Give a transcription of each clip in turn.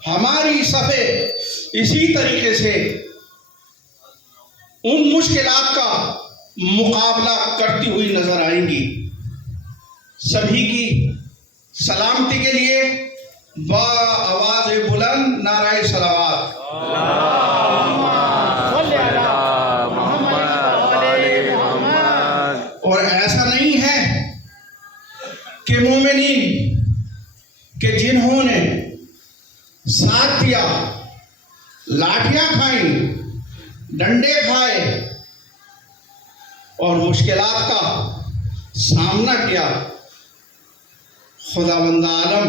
हमारी सफ़े इसी तरीके से उन मुश्किलात का मुकाबला करती हुई नजर आएंगी। सभी की सलामती के लिए आवाज़ बुलंद नाराए सलावत। और ऐसा नहीं है कि मोमिनीन के जिन्होंने साथ दिया, लाठियां खाई, डंडे खाए और मुश्किलात का सामना किया, खुदावंद आलम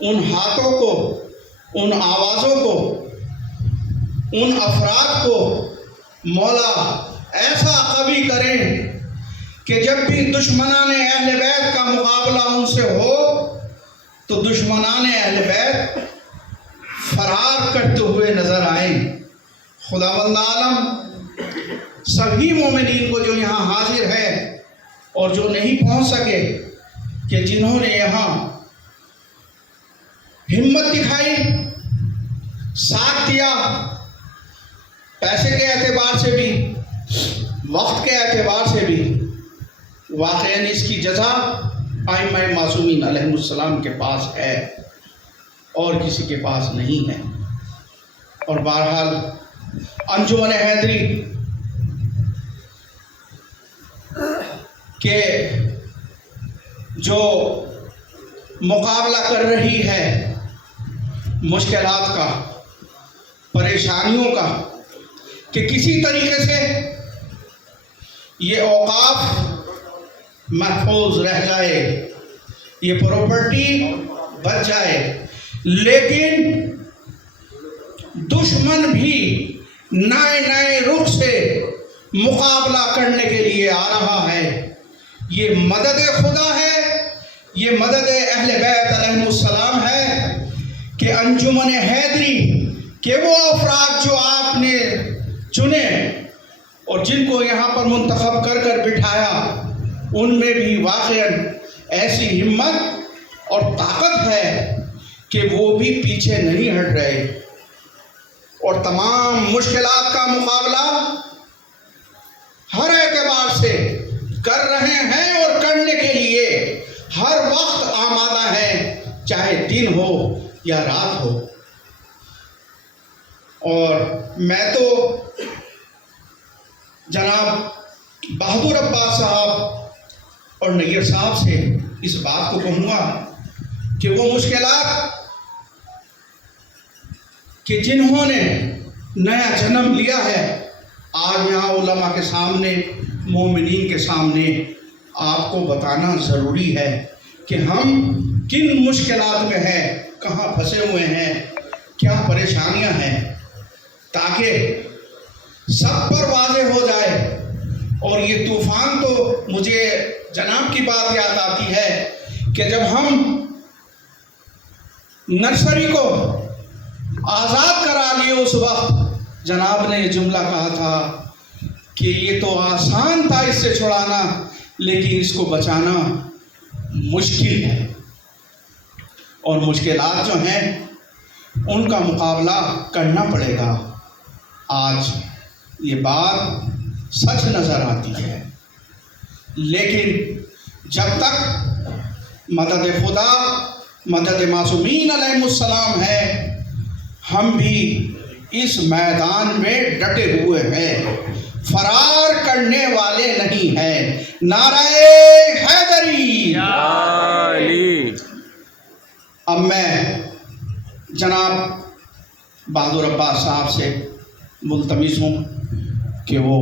उन हाथों को, उन आवाज़ों को, उन अफराद को मौला ऐसा कवी करें कि जब भी दुश्मनाने अहले बैत का मुकाबला उनसे हो तो दुश्मनाने अहले बैत फरार करते हुए नजर आए। खुदावंद आलम सभी मोमिनीन को जो यहाँ हाजिर है और जो नहीं पहुँच सके, कि जिन्होंने यहाँ हिम्मत दिखाई, साथ दिया, पैसे के एतबार से भी, वक्त के एतबार से भी, वाक़ईन इसकी जज़ा आइम्मा मासूमीन अलैहिमुस्सलाम के पास है और किसी के पास नहीं है। और बहरहाल अंजुमन हैदरी के जो मुकाबला कर रही है मुश्किलात का, परेशानियों का, कि किसी तरीके से ये औकाफ महफूज रह जाए, ये प्रॉपर्टी बच जाए, लेकिन दुश्मन भी नए नए रुख से मुकाबला करने के लिए आ रहा है। ये मदद खुदा है, ये मदद अहले बैत अलैहिमुस्सलाम है कि अंजुमन हैदरी के वो अफराद जो आपने चुने और जिनको यहाँ पर मुंतखब कर कर बिठाया, उनमें भी वाक़ईन ऐसी हिम्मत और ताकत है कि वो भी पीछे नहीं हट रहे और तमाम मुश्किलात का मुकाबला हर एतबार से कर रहे हैं और करने के लिए हर वक्त आमादा है, चाहे दिन हो या रात हो। और मैं तो जनाब बहादुर अब्बास साहब और नैयर साहब से इस बात को कहूँगा कि वो मुश्किलात कि जिन्होंने नया जन्म लिया है, आज यहाँ उलमा के सामने, मोमिनीन के सामने आपको बताना ज़रूरी है कि हम किन मुश्किलात में हैं, कहाँ फंसे हुए हैं, क्या परेशानियाँ हैं, ताकि सब पर वाज़ेह हो जाए। और ये तूफ़ान तो मुझे जनाब की बात याद आती है कि जब हम नर्सरी को आज़ाद करा लिए, उस वक्त जनाब ने ये जुमला कहा था कि ये तो आसान था इससे छुड़ाना, लेकिन इसको बचाना मुश्किल है। और मुश्किलात जो हैं उनका मुकाबला करना पड़ेगा। आज ये बात सच नज़र आती है, लेकिन जब तक मदद खुदा, मदद मासूमीन अलैहिमुस्सलाम है, हम भी इस मैदान में डटे हुए हैं, फरार करने वाले नहीं हैं। नाराए हैदरी। अब मैं जनाब बहादुर अब्बास साहब से मुल्तमिस हूँ कि वो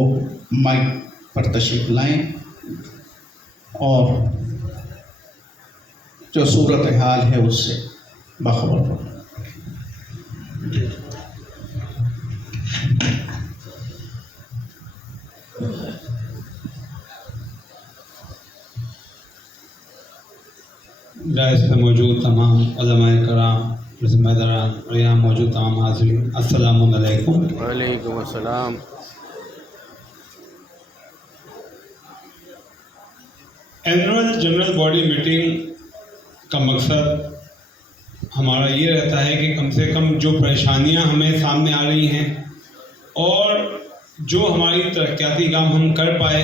माइक पर तशरीफ लाएं और जो सूरत हाल है उससे बाखबर हो। राइस में मौजूद तमाम उलमाए कराम, ज़िम्मेदारान और यहाँ मौजूद तमाम हाज़िरीन, अस्सलामु अलैकुम। वालेकुम अस्सलाम। एनुअल जनरल बॉडी मीटिंग का मकसद हमारा ये रहता है कि कम से कम जो परेशानियां हमें सामने आ रही हैं और जो हमारी तरक्याती काम हम कर पाए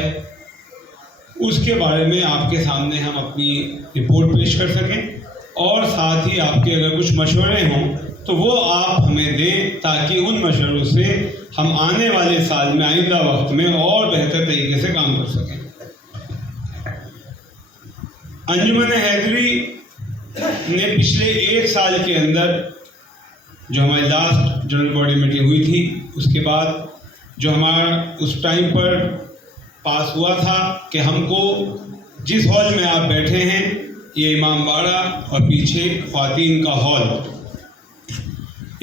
उसके बारे में आपके सामने हम अपनी रिपोर्ट पेश कर सकें, और साथ ही आपके अगर कुछ मशवरे हों तो वो आप हमें दें ताकि उन मशवरों से हम आने वाले साल में, आइंदा वक्त में और बेहतर तरीके से काम कर सकें। अंजुमन हैदरी ने पिछले 1 साल के अंदर जो हमारी लास्ट जनरल बॉडी मीटिंग हुई थी उसके बाद जो हमारा उस टाइम पर पास हुआ था कि हमको जिस हॉल में आप बैठे हैं, ये इमाम बाड़ा और पीछे ख्वातीन का हॉल,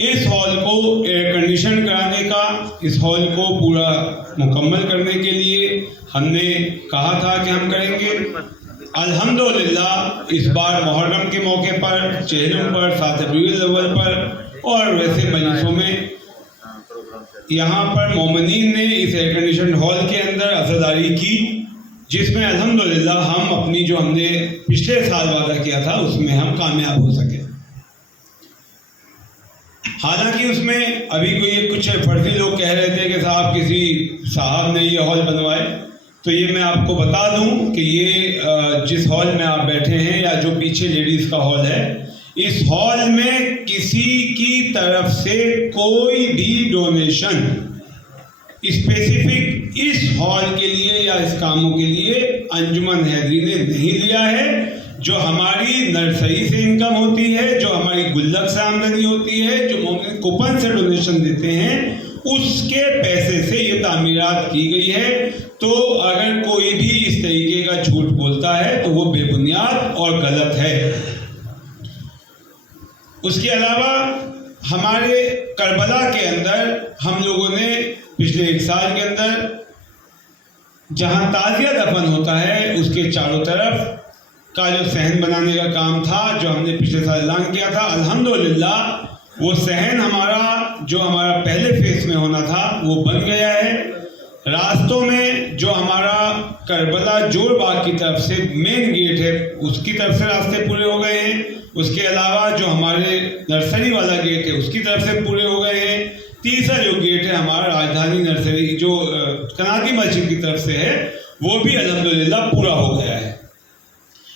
इस हॉल को एयर कंडीशन कराने का, इस हॉल को पूरा मुकम्मल करने के लिए हमने कहा था कि हम करेंगे। अल्हम्दुलिल्लाह इस बार मुहर्रम के मौके पर, चेहलम पर, 7 रबीउल अव्वल पर और वैसे मजलिसों में यहाँ पर मोमिनीन ने इस एयर कंडीशन हॉल के अंदर अज़ादारी की, जिसमें अल्हम्दुलिल्लाह हम अपनी जो हमने पिछले साल वादा किया था उसमें हम कामयाब हो सके। हालांकि उसमें अभी कोई कुछ फर्जी लोग कह रहे थे कि साहब किसी साहब ने ये हॉल बनवाए, तो ये मैं आपको बता दूं कि ये जिस हॉल में आप बैठे हैं या जो पीछे लेडीज़ का हॉल है, इस हॉल में किसी की तरफ से कोई भी डोनेशन स्पेसिफिक इस हॉल के लिए या इस कामों के लिए अंजुमन हैदरी ने नहीं लिया है। जो हमारी नर्सरी से इनकम होती है, जो हमारी गुल्लक से आमदनी होती है, जो मोमिन कूपन से डोनेशन देते हैं, उसके पैसे से ये तामीरात की गई है। तो अगर कोई भी इस तरीके का झूठ बोलता है तो वो बेबुनियाद और गलत है। उसके अलावा हमारे करबला के अंदर हम लोगों ने पिछले 1 साल के अंदर जहां ताज़िया दफन होता है उसके चारों तरफ का जो सहन बनाने का काम था, जो हमने पिछले साल ऐलान किया था, अल्हम्दुलिल्लाह वो सहन हमारा जो हमारा पहले फेज में होना था वो बन गया है। रास्तों में जो हमारा करबला जोर बाग की तरफ से मेन गेट है उसकी तरफ से रास्ते पूरे हो गए हैं। उसके अलावा जो हमारे नर्सरी वाला गेट है उसकी तरफ से पूरे हो गए हैं। तीसरा जो गेट है हमारा राजधानी नर्सरी जो कनाती मस्जिद की तरफ से है वो भी अल्हम्दुलिल्लाह पूरा हो गया है।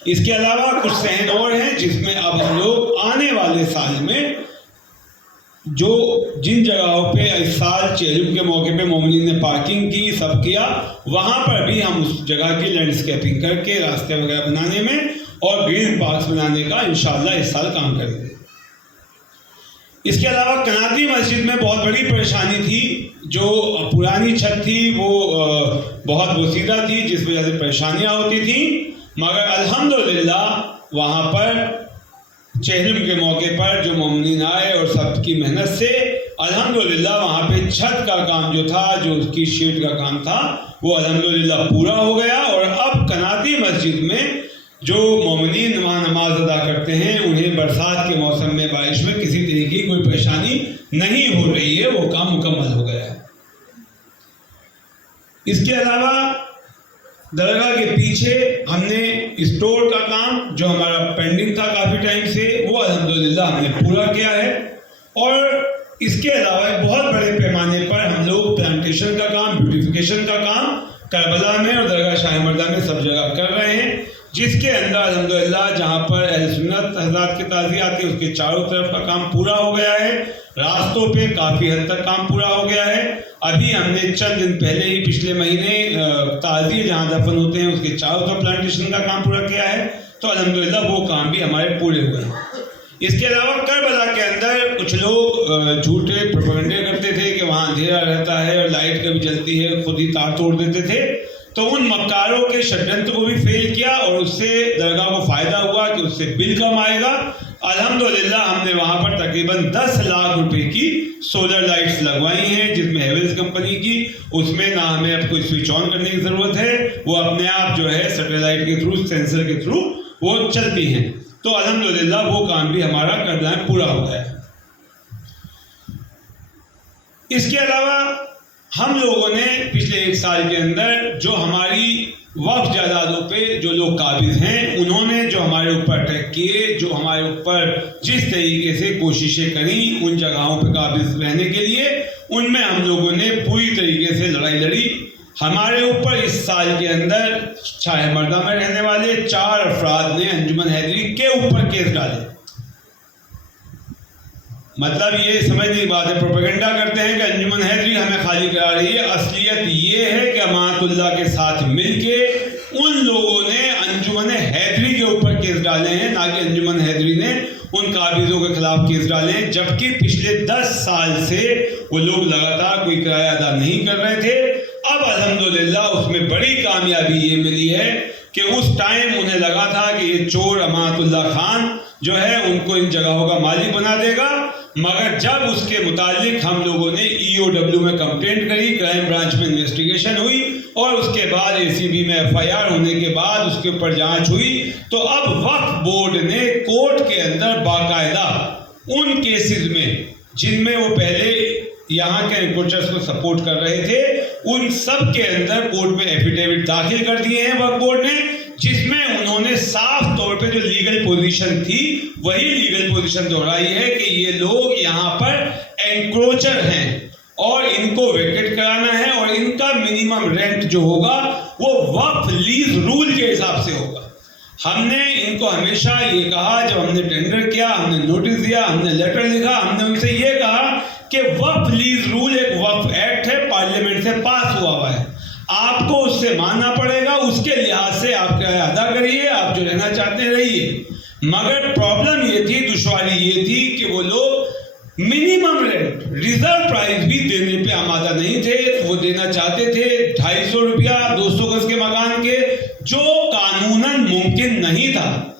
इसके अलावा कुछ सहन और हैं जिसमें अब हम लोग आने वाले साल में जो जिन जगहों पे इस साल चेहलम के मौके पे मोमिनीन ने पार्किंग की, सब किया, वहाँ पर भी हम उस जगह की लैंडस्केपिंग करके रास्ते वगैरह बनाने में और ग्रीन पार्क्स बनाने का इंशाअल्लाह इस साल काम करेंगे। इसके अलावा कनाती मस्जिद में बहुत बड़ी परेशानी थी, जो पुरानी छत थी वो बहुत बोसीदा थी जिस वजह से परेशानियाँ होती थी, मगर अल्हम्दुलिल्लाह वहाँ पर चेहलम के मौके पर जो मोमिनीन आए और सबकी मेहनत से अल्हम्दुलिल्लाह वहाँ पे छत का काम जो था, जो उसकी शीट का काम था, वो अल्हम्दुलिल्लाह पूरा हो गया। और अब कनाती मस्जिद में जो मोमिनीन वहाँ नमाज अदा करते हैं उन्हें बरसात के मौसम में, बारिश में किसी तरीके की कोई परेशानी नहीं हो रही है, वो काम मुकम्मल हो गया है। इसके अलावा दरगाह के पीछे हमने स्टोर का काम जो हमारा पेंडिंग था काफ़ी टाइम से, वो अल्हम्दुलिल्लाह हमने पूरा किया है। और इसके अलावा बहुत बड़े पैमाने पर हम लोग प्लांटेशन का काम, ब्यूटिफिकेशन का काम करबला में और दरगाह शाह मर्दा में सब जगह कर रहे हैं, जिसके अंदर अल्हम्दुलिल्लाह जहाँ पर अहले सुन्नत हज़रात के ताज़ियात है उसके चारों तरफ का काम पूरा हो गया है। रास्तों पे काफ़ी हद तक काम पूरा हो गया है। अभी हमने चंद दिन पहले ही पिछले महीने ताज़िए जहाँ दफन होते हैं उसके चारों तरफ प्लांटेशन का काम पूरा किया है, तो अल्हम्दुलिल्लाह वो काम भी हमारे पूरे हुए हैं। इसके अलावा करबला के अंदर कुछ लोग झूठे प्रोपेगेंडे करते थे कि वहाँ अंधेरा रहता है और लाइट कभी जलती है, खुद ही तार तोड़ देते थे, तो उन मक्कारों के षड्यंत्र को भी फेल किया और उससे दरगाह को फ़ायदा हुआ कि उससे बिल कम आएगा। अल्हम्दुलिल्लाह हमने वहाँ पर तकरीबन 10 लाख रुपए की सोलर लाइट्स लगवाई हैं, जिसमें हेवेल्स कंपनी की, उसमें ना हमें अब कोई स्विच ऑन करने की ज़रूरत है, वो अपने आप जो है सैटेलाइट के थ्रू, सेंसर के थ्रू वो चलती हैं। तो अल्हम्दुलिल्लाह वो काम भी हमारा करना है पूरा हो गया है। इसके अलावा हम लोगों ने पिछले 1 साल के अंदर जो हमारी वक्फ जायदादों पे जो लोग काबिज हैं, उन्होंने जो हमारे ऊपर अटैक किए, जो हमारे ऊपर जिस तरीके से कोशिशें करी उन जगहों पे काबिज रहने के लिए, उनमें हम लोगों ने पूरी तरीके से लड़ाई लड़ी। हमारे ऊपर इस साल के अंदर शाहमर्दा में रहने वाले 4 अफराद ने अंजुमन हैदरी के ऊपर केस डाले। मतलब ये समझने की बात है, प्रोपेगेंडा करते हैं कि अंजुमन हैदरी हमें खाली करा रही है। असलियत ये है कि अमानतुल्लाह के साथ मिलके उन लोगों ने अंजुमन हैदरी के ऊपर केस डाले हैं, ना कि अंजुमन हैदरी ने उन काबिजों के खिलाफ केस डाले हैं। जबकि पिछले 10 साल से वो लोग लगातार कोई किराया अदा नहीं कर रहे थे। अब अल्हम्दुलिल्लाह उसमें बड़ी कामयाबी ये मिली है कि उस टाइम उन्हें लगा था कि ये चोर अमानतुल्लाह खान जो है उनको इन जगहों का मालिक बना देगा, मगर जब उसके मुतालिक हम लोगों ने EOW में कंप्लेंट करी, क्राइम ब्रांच में इन्वेस्टिगेशन हुई और उसके बाद ACB में FIR होने के बाद उसके ऊपर जांच हुई, तो अब वक्फ बोर्ड ने कोर्ट के अंदर बाकायदा उन केसेस में जिनमें वो पहले यहाँ के एनक्रोचर्स को सपोर्ट कर रहे थे, उन सब के अंदर कोर्ट में एफिडेविट दाखिल कर दिए हैं वक्फ बोर्ड ने, जिसमें उन्होंने साफ तौर पे जो लीगल पोजीशन थी वही लीगल पोजीशन दोहराई है कि ये लोग यहाँ पर एनक्रोचर हैं और इनको वेकेट कराना है और इनका मिनिमम रेंट जो होगा वो वक्फ लीज रूल के हिसाब से होगा। हमने इनको हमेशा ये कहा, जब हमने टेंडर किया, हमने नोटिस दिया, हमने लेटर लिखा, हमने उनसे ये कहा कि वक्फ लीज रूल एक वक्फ एक्ट है, पार्लियामेंट से पास हुआ है, आपको उससे मानना पड़ेगा, उसके लिहाज से आप किराया अदा करिए, आप जो रहना चाहते हैं रहिए। मगर प्रॉब्लम ये थी, दुश्वारी ये थी कि वो लोग मिनिमम रेंट, रिजर्व प्राइस भी देने पे आमादा नहीं थे। वो देना चाहते थे 250 रुपया 200 गज के मकान के, जो कानूनन मुमकिन नहीं था।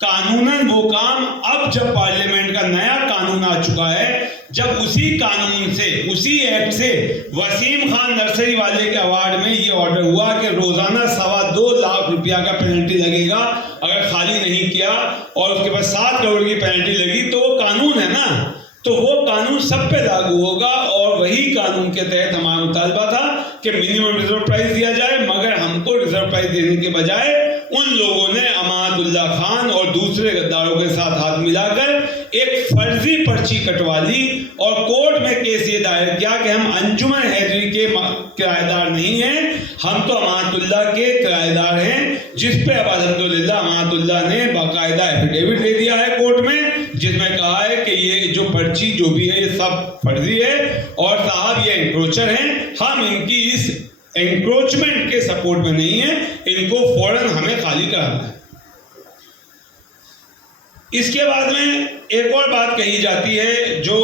कानूनन वो काम अब जब पार्लियामेंट का नया कानून आ चुका है, जब उसी कानून से, उसी एक्ट से वसीम खान नर्सरी वाले के अवार्ड में ये ऑर्डर हुआ कि रोजाना 2.25 लाख रुपया का पेनल्टी लगेगा अगर खाली नहीं किया, और उसके बाद 7 करोड़ की पेनल्टी लगी, तो वो कानून है ना, तो वो कानून सब पे लागू होगा। और वही कानून के तहत हमारा मुतालबा था कि मिनिमम रिजर्व प्राइस दिया जाए, मगर हमको रिजर्व प्राइस देने के बजाय उन लोगों ने अमानतुल्लाह खान और दूसरे गद्दारों के साथ हाथ मिलाकर एक फर्जी पर्ची कटवा ली और कोर्ट में केस ये दायर किया कि हम अंजुमन हैदरी के किराएदार नहीं हैं, हम तो अमानतुल्लाह के किराएदार हैं, जिस पे अब अल्हम्दुलिल्लाह अमानतुल्लाह ने बाकायदा एफिडेविट दे दिया है कोर्ट में, जिसमें कहा है कि ये जो पर्ची जो भी है ये सब फर्जी है और साहब ये एनक्रोचर हैं, हम इनकी इस एनक्रोचमेंट के सपोर्ट में नहीं है, इनको फौरन हमें खाली कराना है। इसके बाद में एक और बात कही जाती है जो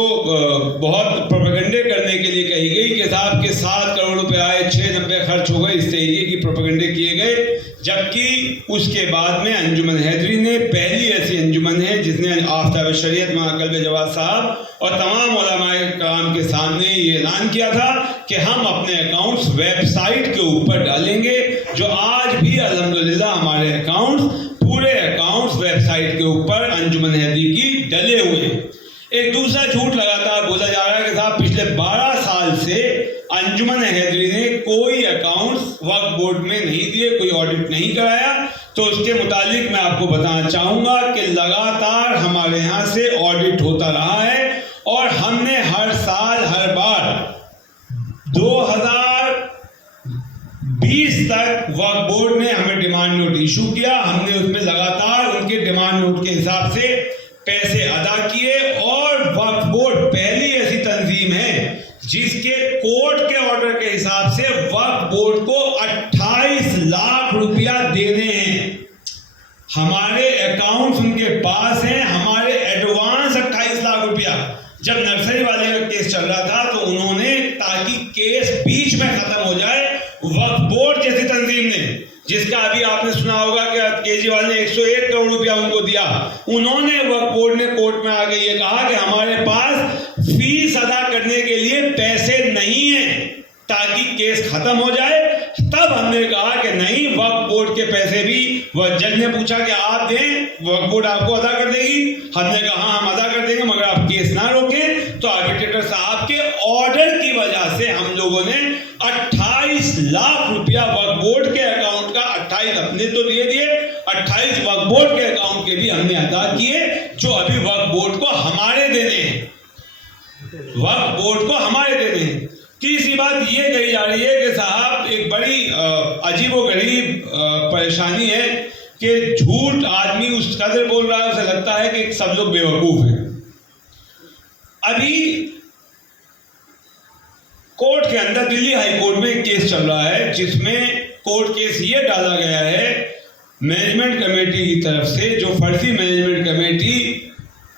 बहुत प्रोपेगेंडे करने के लिए कही गई कि साहब के 7 करोड़ रुपए आए, 690 खर्च हो गए, इस तरीके की प्रोपेगेंडे किए गए। जबकि उसके बाद में अंजुमन हैदरी ने, पहली ऐसी अंजुमन है जिसने आफ्ताब शरीयत माकल्ब जवाद साहब और तमाम उलमाए कराम के सामने ये ऐलान किया था कि हम अपने अकाउंट्स वेबसाइट के ऊपर डालेंगे, जो आज भी अल्हम्दुलिल्लाह हमारे अकाउंट्स, पूरे अकाउंट्स वेबसाइट के ऊपर अंजुमन हैदरी की डले हुए हैं। एक दूसरा झूठ लगातार बोला जा रहा है कि साहब पिछले 12 साल से अंजुमन हैदरी ने कोई अकाउंट्स वक्फ बोर्ड में नहीं दिए, कोई ऑडिट नहीं कराया। तो उसके मुतालिक मैं आपको बताना चाहूँगा कि लगातार हमारे यहाँ से ऑडिट होता रहा है और हमने हर साल, हर बार 2020 तक वक्फ बोर्ड ने हमें डिमांड नोट इशू किया, हमने उसमें लगातार उनके डिमांड नोट के हिसाब से पैसे अदा किए। और वक्फ बोर्ड पहली ऐसी तंजीम है जिसके कोर्ट के ऑर्डर के हिसाब से वक्फ बोर्ड को 28 लाख रुपया देने हैं। हमारे अकाउंट्स उनके पास हैं, हमारे एडवांस 28 लाख रुपया। जब नर्सरी वाले का केस चल रहा था तो उन्होंने, ताकि केस बीच में खत्म हो जाए, वक्फ बोर्ड जैसी तंजीम ने, जिसका अभी आपने सुना होगा कि केजरीवाल ने 101 करोड़ रुपया उनको दिया, उन्होंने वक्फ बोर्ड ने कोर्ट में आके ये कहा कि हमारे पास फीस अदा करने के लिए पैसे नहीं है ताकि केस खत्म हो जाए। तब हमने कहा कि नहीं, वक्फ बोर्ड के पैसे भी, वह जज ने पूछा कि आप दें, वक्फ बोर्ड आपको अदा कर देगी। हमने कहा हाँ हम अदा कर देंगे, मगर आप केस ना रोकें। तो आर्बिट्रेटर साहब के ऑर्डर की वजह से हम लोगों ने 28 लाख रुपया वक्फ बोर्ड के अकाउंट का तो दे दिए, 28 वक्फ बोर्ड के अकाउंट के भी हमने अदा किए, जो अभी वक्फ बोर्ड को हमारे देने हैं, वक्फ बोर्ड को हमारे देने हैं। तीसरी बात ये कही जा रही है कि साहब एक बड़ी अजीबोगरीब परेशानी है कि झूठ आदमी उस कदर बोल रहा है, उसे लगता है कि सब लोग बेवकूफ हैं। अभी कोर्ट के अंदर दिल्ली हाई कोर्ट में एक केस चल रहा है, जिसमें कोर्ट केस ये डाला गया है मैनेजमेंट कमेटी की तरफ से, जो फर्जी मैनेजमेंट कमेटी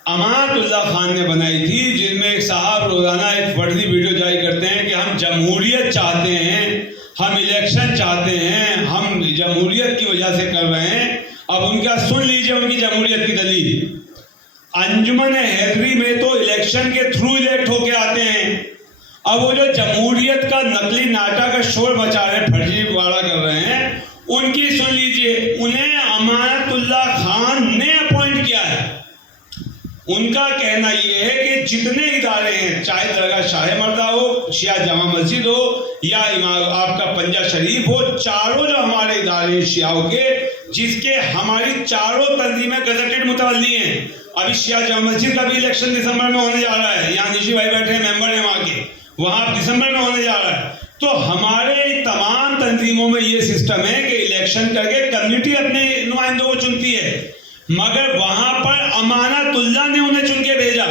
अमानतुल्लाह खान ने बनाई थी, जिनमें एक साहब रोजाना एक फर्जी वीडियो जारी करते हैं कि हम जमहूरियत चाहते हैं, हम इलेक्शन चाहते हैं, हम जमहूरियत की वजह से कर रहे हैं। अब उनका सुन लीजिए उनकी जमहूरियत की दलील। अंजुमन हैदरी में तो इलेक्शन के थ्रू इलेक्ट होके आते हैं। अब वो जो जमहूरियत का नकली नाटक का शोर मचा रहे, फर्जीवाड़ा कर रहे हैं, उनकी सुन लीजिए। उन्हें अमानतुल्लाह खान ने अपॉइंट किया है। उनका कहना यह है कि जितने इदारे हैं, चाहे दरगाह शाह मर्दा हो, शिया जामा मस्जिद हो या आपका पंजा शरीफ हो, चारों जो हमारे इदारे हैं शियाओं के, जिसके हमारी चारों तंजीमें गजटेड मुतवल्ली हैं। अभी शिया जामा मस्जिद का भी इलेक्शन दिसंबर में होने जा रहा है, यहाँ निशी भाई बैठे मेंबर हैं वहाँ के, वहाँ दिसंबर में होने जा रहा है। तो हमारे तमाम तंजीमों में ये सिस्टम है कि इलेक्शन करके कम्युनिटी अपने नुमाइंदों को चुनती है, मगर वहां पर अमानतुल्लाह ने उन्हें चुन के भेजा।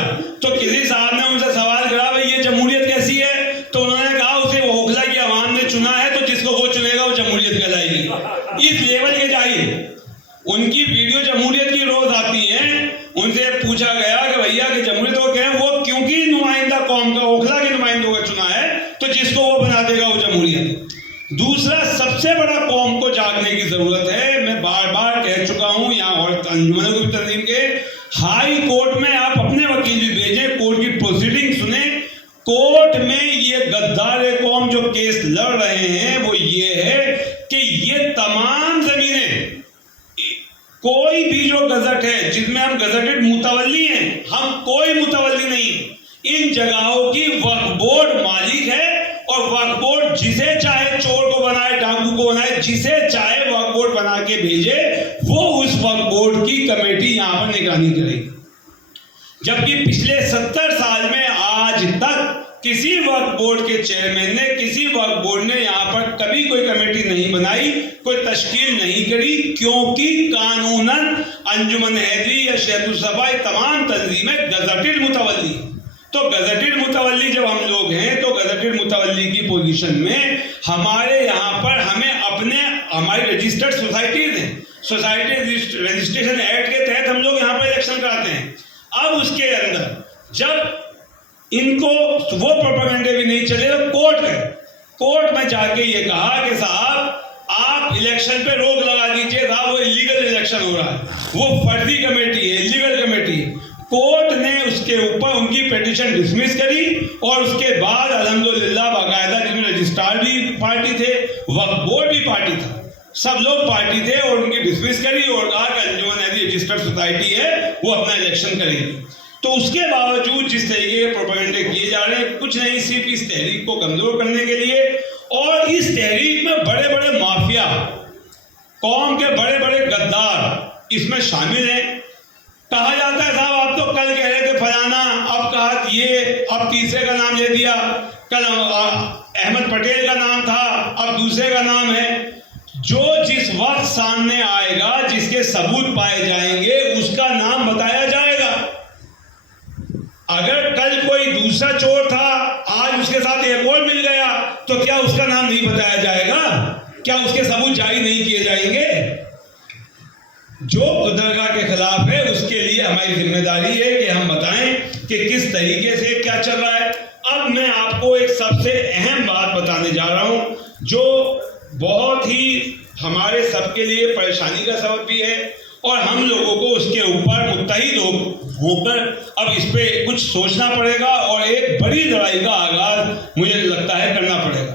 तो किसी साहब ने उनसे सवाल करा, भाई ये जमहूरियत कैसी है? तो उन्होंने कहा उसे ओखला की आवाम ने चुना है, तो जिसको वो चुनेगा वो जमहूरियत कहलाएगी। इस लेवल के जाहिल। उनकी वीडियो जमहूरियत की रोज आती हैं। उनसे पूछा गया कि भैया कि जमहूरियत को कहें, वो क्योंकि नुमाइंदा कौम का ओखला के नुमाइंदों का चुना है, तो जिसको वो बना देगा वो जमहूरियत। दूसरा, सबसे बड़ा कौम को जागने की जरूरत है। मैं बार बार कह चुका हूं यहाँ और अंजुमनों की तंजीम के, हाई कोर्ट में आप अपने वकील भी भेजें, कोर्ट की प्रोसीडिंग सुने। कोर्ट में ये गद्दार कौम जो केस लड़ रहे हैं वो ये है कि ये तमाम जमीनें, कोई भी जो गजट है जिसमें हम गजटेड मुतवल्ली हैं, हम कोई मुतवल्ली नहीं, इन जगहों की वक्फ बोर्ड मालिक है। और वक्फ बोर्ड जिसे चाहे चोर को बनाए, डाकू को बनाए, जिसे चाहे वक्फ बोर्ड बना के भेजे, वो उस वक्फ बोर्ड की कमेटी यहाँ पर निगरानी करेगी। जबकि पिछले 70 साल में आज तक किसी वक्फ बोर्ड के चेयरमैन ने, किसी वक्फ बोर्ड ने यहाँ पर कभी कोई कमेटी नहीं बनाई, कोई तश्कील नहीं करी, क्योंकि कानूनन अंजुमन हैदरी या शहदुस्सबा तमाम तंजीमें गजटेड मुतवल्ली। तो गजटेड मुतवल्ली जब हम लोग हैं, तो गजटेड मुतवल्ली की पोजीशन में हमारे यहाँ पर हमें अपने, हमारी रजिस्टर्ड सोसाइटीज हैं, सोसाइटी रजिस्ट्रेशन एक्ट के तहत हम लोग यहाँ पर इलेक्शन कराते हैं। अब उसके अंदर जब इनको वो प्रोपेगेंडे भी नहीं चले, तो कोर्ट गए, कोर्ट में जाके ये कहा कि साहब आप इलेक्शन पे रोक लगा दीजिए, साहब वो इलीगल इलेक्शन हो रहा है, वो फर्जी कमेटी है, इलीगल कमेटी है। कोर्ट ने उसके ऊपर उनकी पिटीशन डिसमिस करी और उसके बाद अल्हम्दुलिल्लाह बाकायदा जिसमें रजिस्ट्रार भी पार्टी थे, वक्फ बोर्ड भी पार्टी था, सब लोग पार्टी थे, और उनकी डिसमिस करी और कहा कि अंजुमन हैदरी रजिस्टर्ड सोसाइटी है, वो अपना इलेक्शन करेगी। तो उसके बावजूद जिस तरीके के प्रोपेगेंडे किए जा रहे हैं, कुछ नहीं, सिर्फ इस तहरीक को कमजोर करने के लिए, और इस तहरीक में बड़े बड़े माफिया, कौम के बड़े बड़े गद्दार इसमें शामिल हैं। कहा जाता है साहब आप तो कल कह रहे थे फलाना, अब कहा ये, अब तीसरे का नाम ले दिया, कल अहमद पटेल का नाम था, अब दूसरे का नाम है। जो जिस वक्त सामने आएगा, जिसके सबूत पाए जाएंगे, उसका नाम बताया जाएगा। अगर कल कोई दूसरा चोर था, आज उसके साथ एक और मिल गया, तो क्या उसका नाम नहीं बताया जाएगा? क्या उसके सबूत जारी नहीं किए जाएंगे? जो दरगाह के खिलाफ है उसके लिए हमारी जिम्मेदारी है कि हम बताएं कि किस तरीके से क्या चल रहा है। अब मैं आपको एक सबसे अहम बात बताने जा रहा हूं, जो बहुत ही हमारे सबके लिए परेशानी का सबब भी है, और हम लोगों को उसके ऊपर मुत्तहिद होकर अब इस पे कुछ सोचना पड़ेगा और एक बड़ी लड़ाई का आगाज मुझे लगता है करना पड़ेगा।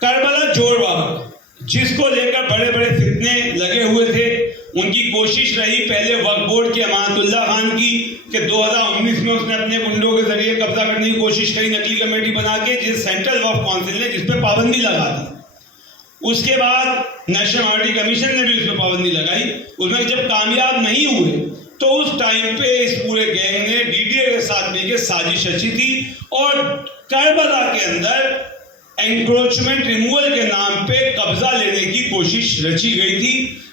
करबला जोरबाग, जिसको लेकर बड़े बड़े फितने लगे हुए थे, उनकी कोशिश रही पहले वक्फ बोर्ड के अमानतुल्लाह खान की कि 2019 में उसने अपने गुंडों के जरिए कब्जा करने की कोशिश करी, नकली कमेटी बना के, जिस सेंट्रल वक्फ काउंसिल ने जिस पे पाबंदी लगा दी। उसके बाद नेशनल माइनॉरिटी कमीशन ने भी उसमें पाबंदी लगाई। उसमें जब कामयाब नहीं हुए तो उस टाइम पे इस पूरे गैंग ने डीडीए के साथ मिलकर साजिश रची थी और करबला के अंदर एंक्रोचमेंट रिमूवल के नाम पे कब्जा लेने की कोशिश रची गई थी,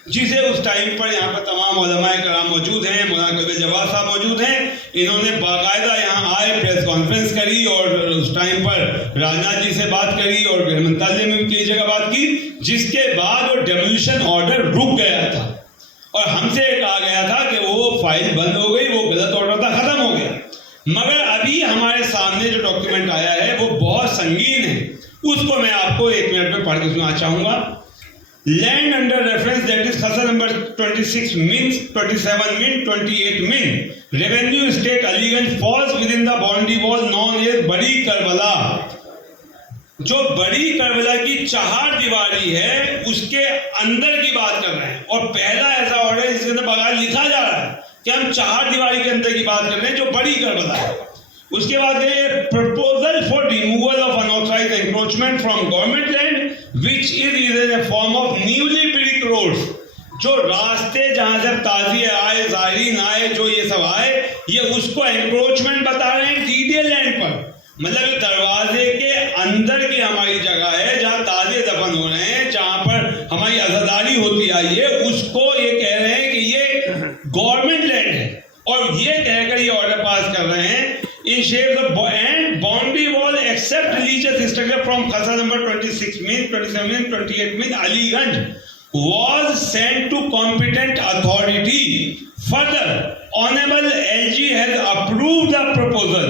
जिसे उस टाइम पर यहाँ पर तमाम उलमाए कराम मौजूद हैं, मौलाना कबीर जवाद साहब मौजूद हैं। इन्होंने बाकायदा यहाँ आए, प्रेस कॉन्फ्रेंस करी और उस टाइम पर राजनाथ जी से बात करी और गृह मंत्रालय में भी कई जगह बात की, जिसके बाद वो डेमोलिशन ऑर्डर रुक गया था और हमसे कहा गया था कि वो फाइल बंद हो गई, वो गलत ऑर्डर था, खत्म हो गया। मगर अभी हमारे सामने जो डॉक्यूमेंट आया है वो बहुत संगीन है, उसको मैं आपको 1 मिनट में पढ़ के सुनाना चाहूंगा। Land under reference that is khasra number 26 mean 27 mean 28 mean revenue state Aliganj falls within the boundary wall known as Badi Karbala. जो बड़ी करबला की चहार दीवारी है उसके अंदर की बात कर रहे हैं और पहला ऐसा ऑर्डर है जिसके अंदर बगैर लिखा जा रहा है कि हम चहार दीवारी के अंदर की बात कर रहे हैं जो बड़ी करबला है। उसके बाद proposal for removal of unauthorised encroachment from government land which is in a form of newly built roads. जो रास्ते जहां से ताजिए आए, जायरीन आए, जो ये सब आए, ये उसको एंक्रोचमेंट बता रहे हैं डीडीए लैंड पर। मतलब दरवाजे के अंदर की हमारी जगह है जहां ताजिए दफन हो रहे हैं, जहां पर हमारी अज़ादारी होती आई है, उसको ये कह रहे हैं कि ये गवर्नमेंट लैंड है और ये कहकर ये ऑर्डर पास कर रहे हैं in shapes of and boundary wall except religious structure from khasa number 26 mean 27 mean 28 mean Aliganj was sent to competent authority. Further, Honorable LG has approved the proposal.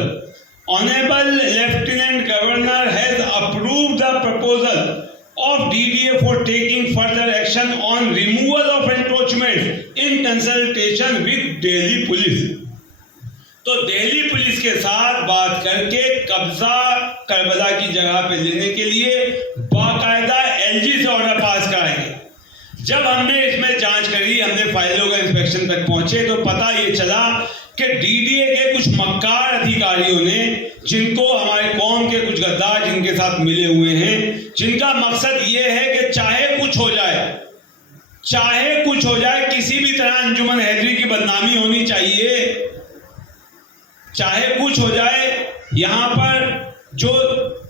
Honorable Lieutenant Governor has approved the proposal of DDA for taking further action on removal of encroachment in consultation with Delhi Police. तो Delhi police के साथ बात करके कब्जा Karbala की जगह पे लेने के लिए बाकायदा एलजी से ऑर्डर पास कराएंगे। जब हमने इसमें जांच करी, हमने फाइलों का इंस्पेक्शन तक पहुंचे तो पता ये चला कि डीडीए के कुछ मक्कार अधिकारियों ने, जिनको हमारे कौम के कुछ गद्दार जिनके साथ मिले हुए हैं, जिनका मकसद ये है कि चाहे कुछ हो जाए, किसी भी तरह अंजुमन हैदरी की बदनामी होनी चाहिए, चाहे कुछ हो जाए, यहाँ पर जो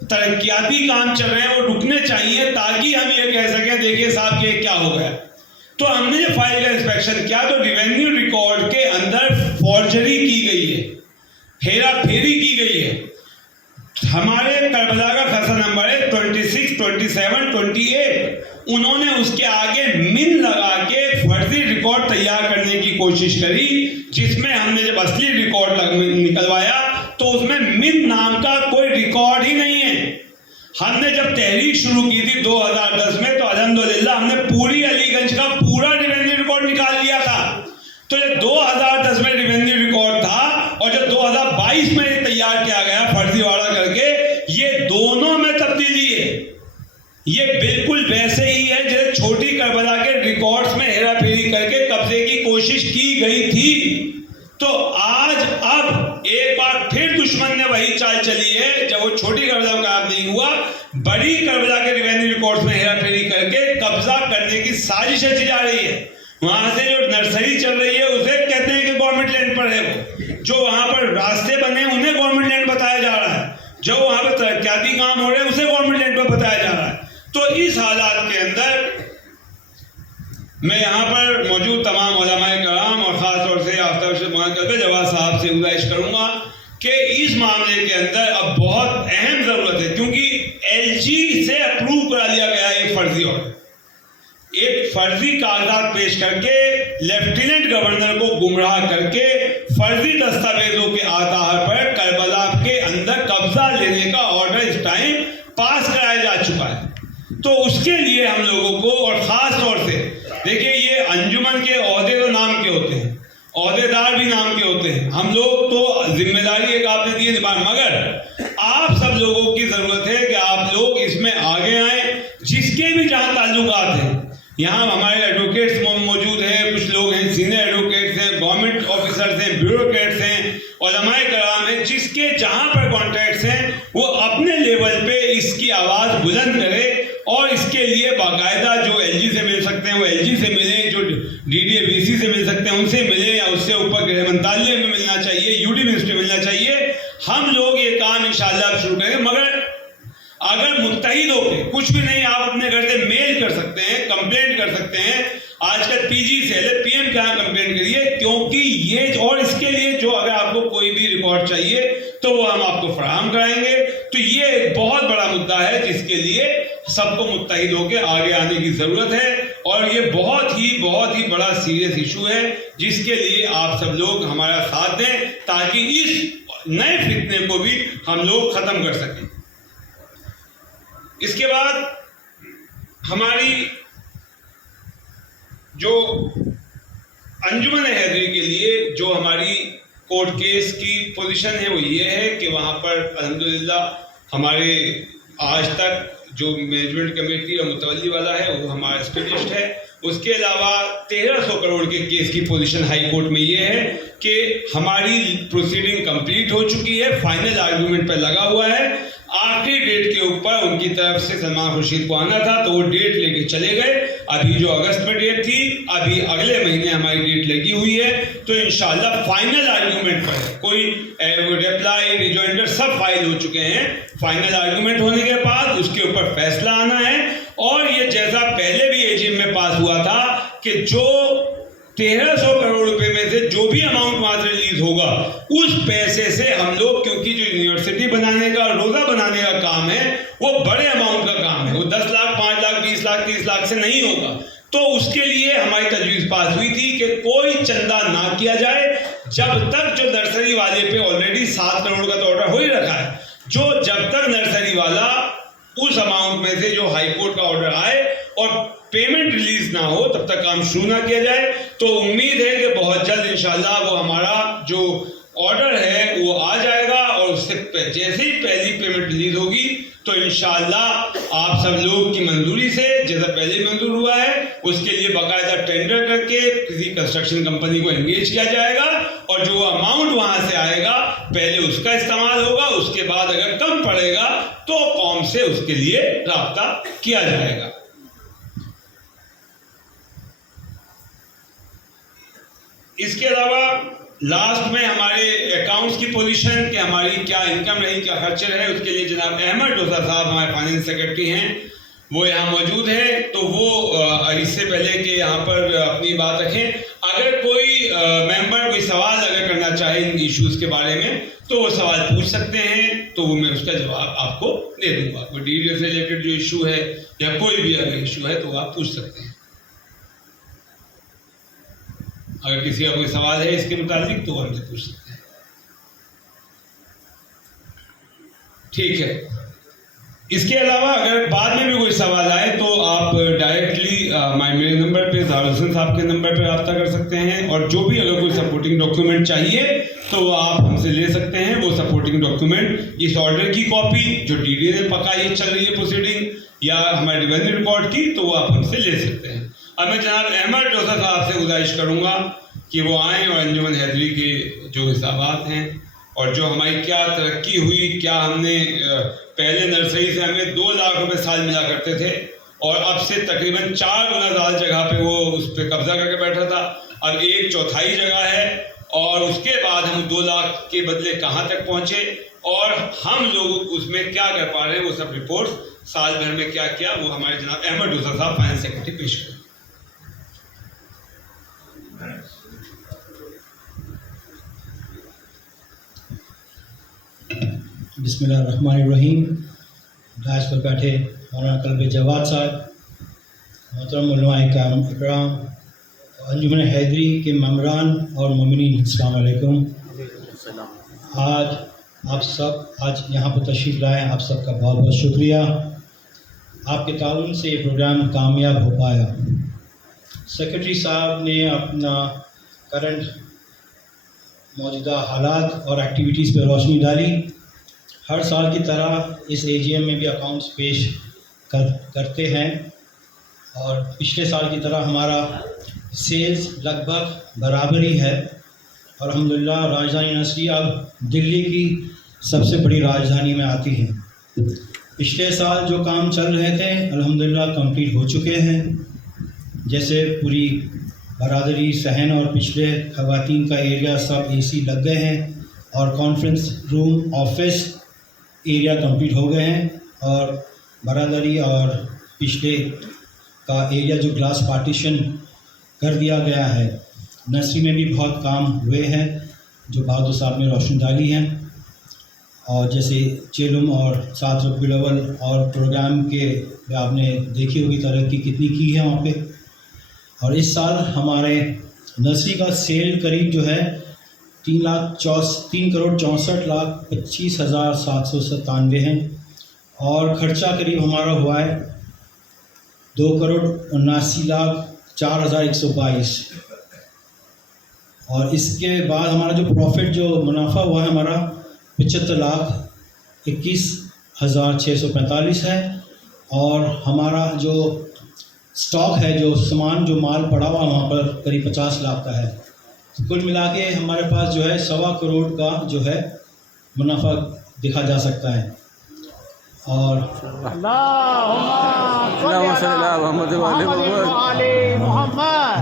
तरक्याती काम चल रहे हैं वो रुकने चाहिए ताकि हम ये कह सकें देखिए साहब ये क्या हो गया। तो हमने जब फाइल का इंस्पेक्शन किया तो रेवेन्यू रिकॉर्ड के अंदर फॉर्जरी की गई है, हेरा फेरी की गई है। हमारे करबला का खसरा नंबर है 26, 27, 28। उन्होंने उसके आगे मिन लगा के फर्जी रिकॉर्ड तैयार करने की कोशिश करी, जिसमें हमने जब असली रिकॉर्ड निकलवाया तो उसमें मिन नाम का कोई रिकॉर्ड ही नहीं है। हमने जब तहरीक शुरू की थी 2010 में तो अल्हम्दुलिल्लाह हमने पूरी अलीगंज का पूरा रेवेन्यू रिकॉर्ड निकाल लिया था। तो ये 2010 में रेवेन्यू रिकॉर्ड था और जब 2022 में तैयार किया गया फर्जीवाड़ा करके, ये दोनों में तब्दीली है। ये बिल्कुल वैसे ही है जैसे छोटी करबला के रिकॉर्ड्स में हेरा फेरी करके कब्जे की कोशिश की गई थी। तो आज अब एक बार फिर दुश्मन ने वही चाल चली है, जब वो छोटी करबला का काम नहीं हुआ, बड़ी करबला के रेवेन्यू रिकॉर्ड्स में हेरा फेरी करके कब्जा करने की साजिश रची जा रही है। वहां से जो नर्सरी चल रही है उसे कहते हैं कि गवर्नमेंट लैंड पर है, वो जो वहां पर रास्ते बने उन्हें गवर्नमेंट लैंड बताया जा रहा है, जो वहां पर तरक्याती काम हो रहे हैं उसे गवर्नमेंट लैंड पर बताया जा रहा है। तो इस हालात के अंदर मैं यहाँ पर मौजूद तमाम उलमाए कराम और ख़ास तौर से आफ्ताब जवाद साहब से गुजारिश करूँगा कि इस मामले के अंदर अब बहुत अहम ज़रूरत है, क्योंकि एलजी से अप्रूव करा लिया गया है फर्जी ऑर्डर। एक फर्जी कागजात पेश करके लेफ्टिनेंट गवर्नर को गुमराह करके फर्जी दस्तावेजों के आधार पर करबला के अंदर कब्जा लेने का ऑर्डर इस टाइम पास कराया जा चुका है। तो उसके लिए हम लोगों को, और ख़ास तौर से देखिए ये अंजुमन के ओहदे तो नाम के होते हैं, ओहदेदार भी नाम के होते हैं, हम लोग तो जिम्मेदारी एक आपने दी निभा, मगर आप सब लोगों की ज़रूरत है कि आप लोग इसमें आगे आए, जिसके भी जहाँ ताल्लुकात हैं। यहाँ हमारे एडवोकेट्स मौजूद हैं, कुछ लोग हैं सीनियर एडवोकेट्स हैं, गवर्नमेंट ऑफिसर्स हैं, ब्यूरोक्रेट्स हैं, उलमाए कराम हैं, जिसके जहाँ पर कॉन्ट्रैक्ट्स हैं वो अपने लेवल पे इसकी आवाज़ बुलंद करे और इस इसके लिए बाकायदा जो LG से मिल सकते हैं वो LG से मिलें, जो DDA-VC से मिल सकते हैं उनसे मिलें, या उससे ऊपर गृह मंत्रालय में मिलना चाहिए, UD मिनिस्ट्री मिलना चाहिए। हम लोग ये काम इंशाअल्लाह शुरू करेंगे। मगर अगर मुत्तहिद होकर कुछ भी नहीं, आप अपने घर से मेल कर सकते हैं, कंप्लेंट कर सकते हैं। आजकल PG से PM के यहाँ कंप्लेंट करिए, क्योंकि ये, और इसके लिए जो अगर आपको कोई भी रिकॉर्ड चाहिए तो वो हम आपको फराहम कराएंगे। तो ये एक बहुत बड़ा मुद्दा है जिसके लिए सबको मुत्तहिद होकर आगे आने की जरूरत है, और ये बहुत ही बड़ा सीरियस इशू है जिसके लिए आप सब लोग हमारा साथ दें, ताकि इस नए फितने को भी हम लोग खत्म कर सकें। इसके बाद हमारी जो अंजुमन हैदरी के लिए जो हमारी कोर्ट केस की पोजीशन है वो ये है कि वहाँ पर अल्हम्दुलिल्लाह हमारे आज तक जो मैनेजमेंट कमेटी और मुतवल्ली वाला है वो हमारा एस्टेब्लिश्ड है। उसके अलावा 1300 करोड़ के केस की पोजीशन हाई कोर्ट में ये है कि हमारी प्रोसीडिंग कंप्लीट हो चुकी है, फाइनल आर्गूमेंट पर लगा हुआ है। आखिरी डेट के ऊपर उनकी तरफ से सलमान खुर्शीद को आना था तो वो डेट लेके चले गए। अभी जो अगस्त में डेट थी, अभी अगले महीने हमारी डेट लगी हुई है, तो इंशाल्लाह फाइनल आर्गूमेंट पर कोई रिप्लाई, रिजॉइंडर सब फाइल हो चुके हैं। फाइनल आर्गूमेंट होने के बाद उसके ऊपर फैसला आना है, और ये जैसा पहले भी एजीएम में पास हुआ था कि जो 1300 करोड़ रुपए में से जो भी अमाउंट वहां से रिलीज होगा उस पैसे से हम लोग, क्योंकि जो यूनिवर्सिटी बनाने का, रोजा बनाने का काम है वो बड़े अमाउंट का काम है, वो 10 लाख, 5 लाख, 20 लाख, 30 लाख से नहीं होगा। तो उसके लिए हमारी तजवीज़ पास हुई थी कि कोई चंदा ना किया जाए जब तक जो नर्सरी वाले पे ऑलरेडी 7 करोड़ का तो ऑर्डर हो ही रखा है, जब तक नर्सरी वाला उस अमाउंट में से जो हाई कोर्ट का ऑर्डर आए और पेमेंट रिलीज ना हो तब तक काम शुरू ना किया जाए। तो उम्मीद है कि बहुत जल्द इंशाल्लाह वो हमारा जो ऑर्डर है वो आ जाएगा, और उससे जैसे ही पहली पेमेंट रिलीज होगी तो इंशाल्लाह आप सब लोग की मंजूरी से, जैसा पहले मंजूर हुआ है, उसके लिए बाकायदा टेंडर करके किसी कंस्ट्रक्शन कंपनी को एंगेज किया जाएगा, और जो अमाउंट वहां से आएगा पहले उसका इस्तेमाल होगा, उसके बाद अगर कम पड़ेगा तो कौम से उसके लिए राब्ता किया जाएगा। इसके अलावा लास्ट में हमारे अकाउंट्स की पोजीशन, कि हमारी क्या इनकम रही, क्या खर्चे रहे, उसके लिए जनाब अहमद डोसा साहब हमारे फाइनेंस सेक्रेटरी हैं, वो यहाँ मौजूद है। तो वो इससे पहले कि यहाँ पर अपनी बात रखें, अगर कोई मेंबर कोई सवाल अगर करना चाहे इन इश्यूज़ के बारे में तो वो सवाल पूछ सकते हैं, तो वो मैं उसका जवाब आपको दे दूँगा। कोई DDA से रिलेटेड जो इशू है या कोई भी अगर इशू है तो आप पूछ सकते हैं। अगर किसी का कोई सवाल है इसके मुताबिक तो हमसे पूछ सकते हैं। ठीक है। इसके अलावा अगर बाद में भी कोई सवाल आए तो आप डायरेक्टली मेरे नंबर पे, ज़ाहिर हुसैन साहब के नंबर पे रब्ता कर सकते हैं, और जो भी अगर कोई सपोर्टिंग डॉक्यूमेंट चाहिए तो आप हमसे ले सकते हैं। वो सपोर्टिंग डॉक्यूमेंट, इस ऑर्डर की कॉपी जो DDA ने पका ये चल रही है प्रोसीडिंग, या हमारे रेवेन्यू रिकॉर्ड की, तो वो आप हमसे ले सकते हैं। अब मैं जनाब अहमद डोसा साहब से गुजारिश करूँगा कि वो आएँ और अंजुमन हैदरी के जो हिसाबात हैं और जो हमारी क्या तरक्की हुई, क्या हमने पहले नर्सरी से हमें 2 लाख रुपए साल मिला करते थे और अब से तकरीबन 4 गुना ज़्यादा जगह पे वो उस पर कब्जा करके बैठा था, अब 1/4 जगह है, और उसके बाद हम 2 लाख के बदले कहाँ तक पहुँचे और हम लोग उसमें क्या कर पा रहे हैं, वो सब रिपोर्ट साल भर में क्या किया वो हमारे जनाब अहमद डोसा साहब फाइनेंस सेक्रेटरी पेश करें। बिस्मिल्लाहिर्रहमानिर्रहीम। डायस पर बैठे मौलाना कल्बे जवाद साहब, मोहतरम उलमा-ए इकराम, अंजुमन हैदरी के मम्बरान और मोमिनीन, अस्सलाम वालेकुम। आज यहाँ पर तशरीफ़ लाए, आप सबका बहुत बहुत शुक्रिया। आपके ताउन से ये प्रोग्राम कामयाब हो पाया। सेक्रेटरी साहब ने अपना करंट मौजूदा हालात और एक्टिविटीज़ पर रोशनी डाली। हर साल की तरह इस AGM में भी अकाउंट्स पेश करते हैं, और पिछले साल की तरह हमारा सेल्स लगभग बराबर ही है, और अल्हम्दुलिल्लाह राजधानी यूनिवर्सिटी अब दिल्ली की सबसे बड़ी राजधानी में आती है। पिछले साल जो काम चल रहे थे अल्हम्दुलिल्लाह कंप्लीट हो चुके हैं। जैसे पूरी बरादरी सहन और पिछले ख़वातीन का एरिया सब एसी लग गए हैं और conference room office area complete हो गए हैं और बरादरी और पिछले का एरिया जो ग्लास पार्टीशन कर दिया गया है। नर्सरी में भी बहुत काम हुए हैं जो बहादुर साहब ने रोशनी डाली हैं और जैसे चेलुम और 7 रबीउल अव्वल और प्रोग्राम के आपने देखी होगी तरक्की कितनी की है वहाँ पे। और इस साल हमारे नर्सरी का सेल करीब जो है 3,64,25,797 है और ख़र्चा करीब हमारा हुआ है 2,79,04,122 और इसके बाद हमारा जो प्रॉफिट जो मुनाफा हुआ है हमारा 75,21,645 है और हमारा जो स्टॉक है जो सामान जो माल पड़ा हुआ वहाँ पर करीब 50 लाख का है। तो कुल मिला के हमारे पास जो है 1.25 करोड़ का जो है मुनाफा देखा जा सकता है। और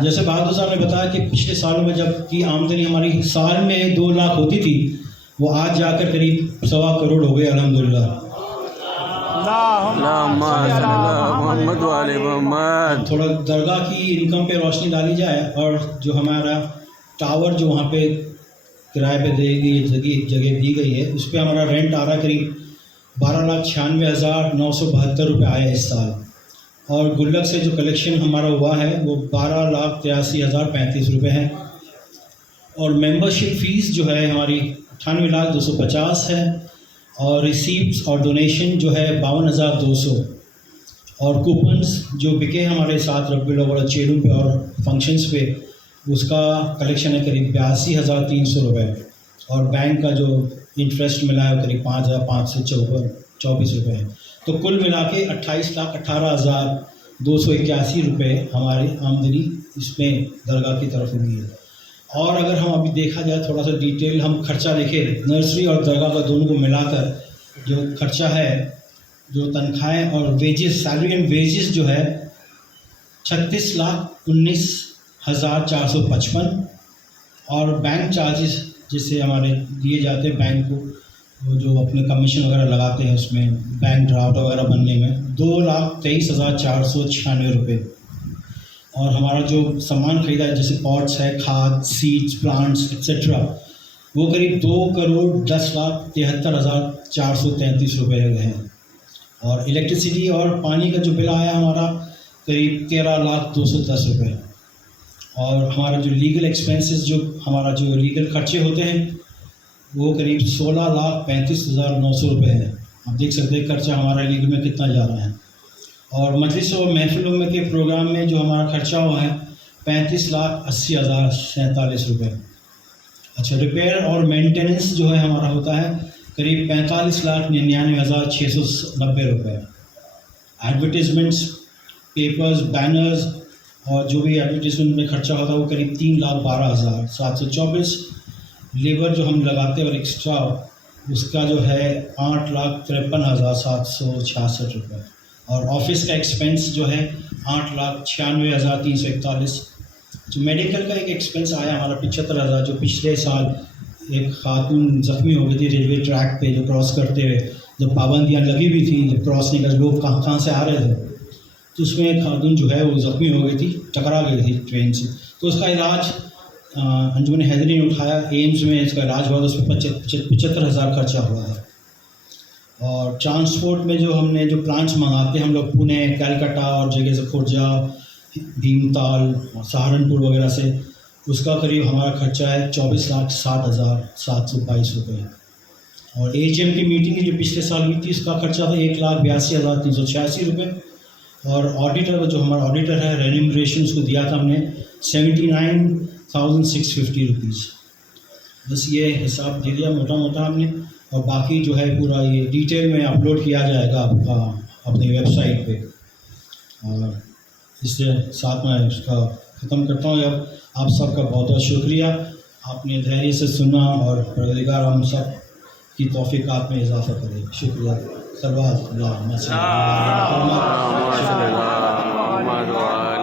जैसे बहादुर साहब ने बताया कि पिछले सालों में जब की आमदनी हमारी साल में 2 लाख होती थी वो आज जाकर करीब 1.25 करोड़ हो गए अल्हम्दुलिल्लाह। थोड़ा दरगाह की इनकम पे रोशनी डाली जाए और जो हमारा टावर जो वहाँ पे किराए पे जगह दी गई है उस पर हमारा रेंट आ रहा है करीब 12,96,972 रुपये आए इस साल और गुल्लक से जो कलेक्शन हमारा हुआ है वो 12,83,035 रुपये है और मेंबरशिप फ़ीस जो है हमारी 98,250 है और रिसीप्ट्स और डोनेशन जो है 52,200 और कूपन्स जो बिके हमारे 7 रबीउल अव्वल चेलुम पे और फंक्शंस पे उसका कलेक्शन है करीब 82,300 रुपये और बैंक का जो इंटरेस्ट मिला है करीब 5,524 रुपये है। तो कुल मिला के 28,18,281 रुपये हमारी आमदनी इसमें दरगाह की तरफ हुई है। और अगर हम अभी देखा जाए थोड़ा सा डिटेल हम खर्चा देखें नर्सरी और दरगाह का दोनों को मिलाकर जो खर्चा है जो तनख्वाहें और वेजेस सैलरी एंड वेजेस जो है 36,19,455 और बैंक चार्जेस जिससे हमारे दिए जाते हैं बैंक को वो जो अपने कमीशन वगैरह लगाते हैं उसमें बैंक ड्राफ्ट वगैरह बनने में 2,23,496 रुपये और हमारा जो सामान ख़रीदा है जैसे पॉट्स है खाद सीड्स प्लांट्स एक्सेट्रा वो करीब 2,10,73,433 रुपये हैं और इलेक्ट्रिसिटी और पानी का जो बिल आया हमारा करीब 13,210 रुपये और हमारा जो लीगल एक्सपेंसेस जो हमारा जो लीगल खर्चे होते हैं वो करीब 16,35,900 रुपये है। आप देख सकते हैं खर्चा हमारा लीगल में कितना जा रहा है और मजलिस और महफिलों में के प्रोग्राम में जो हमारा खर्चा हुआ है 35,80,047 रुपये। अच्छा रिपेयर और मेंटेनेंस जो है हमारा होता है करीब 45,99,690 रुपये। एडवर्टीज़मेंट्स पेपर्स बैनर्स और जो भी एडवर्टीज़मेंट में खर्चा होता है वो करीब 3,12,724। लेबर जो हम लगाते हैं और एक्स्ट्रा उसका जो है 8,53,766 रुपये और ऑफिस का एक्सपेंस जो है 8,96,341। जो मेडिकल का एक एक्सपेंस आया हमारा 75,000 जो पिछले साल एक खातून ज़ख्मी हो गई थी रेलवे ट्रैक पे जो क्रॉस करते हुए जब पाबंदियाँ लगी हुई थी जब क्रॉस नहीं कर लोग कहाँ से आ रहे थे तो उसमें एक खातून जो है वो ज़ख्मी हो गई थी टकरा गई थी ट्रेन से तो उसका इलाज अंजुमन हैदरी ने उठाया एम्स में इसका इलाज हुआ तो उसमें 75,000 खर्चा हुआ है। और ट्रांसपोर्ट में जो हमने जो प्लांट्स मंगाते हैं हम लोग पुणे कलकत्ता और जगह से खुर्जा भीमताल सहारनपुर वगैरह से उसका करीब हमारा खर्चा है 24,60,722 रुपये और HM की मीटिंग जो पिछले साल हुई थी उसका खर्चा था 1,82,386 रुपये और ऑडिटर जो हमारा ऑडिटर है रेन्यूमरेशन उसको दिया था हमने 79,650 रुपीज़। बस ये हिसाब दे दिया मोटा मोटा हमने और बाकी जो है पूरा ये डिटेल में अपलोड किया जाएगा आपका अपनी वेबसाइट पे और इससे साथ में इसका ख़त्म करता हूँ। अब आप सबका बहुत बहुत शुक्रिया आपने धैर्य से सुना और परवरदिगार हम सब की तौफीकात में इजाफ़ा करे। शुक्रिया। सल्लल्लाहु अलैहि वसल्लम।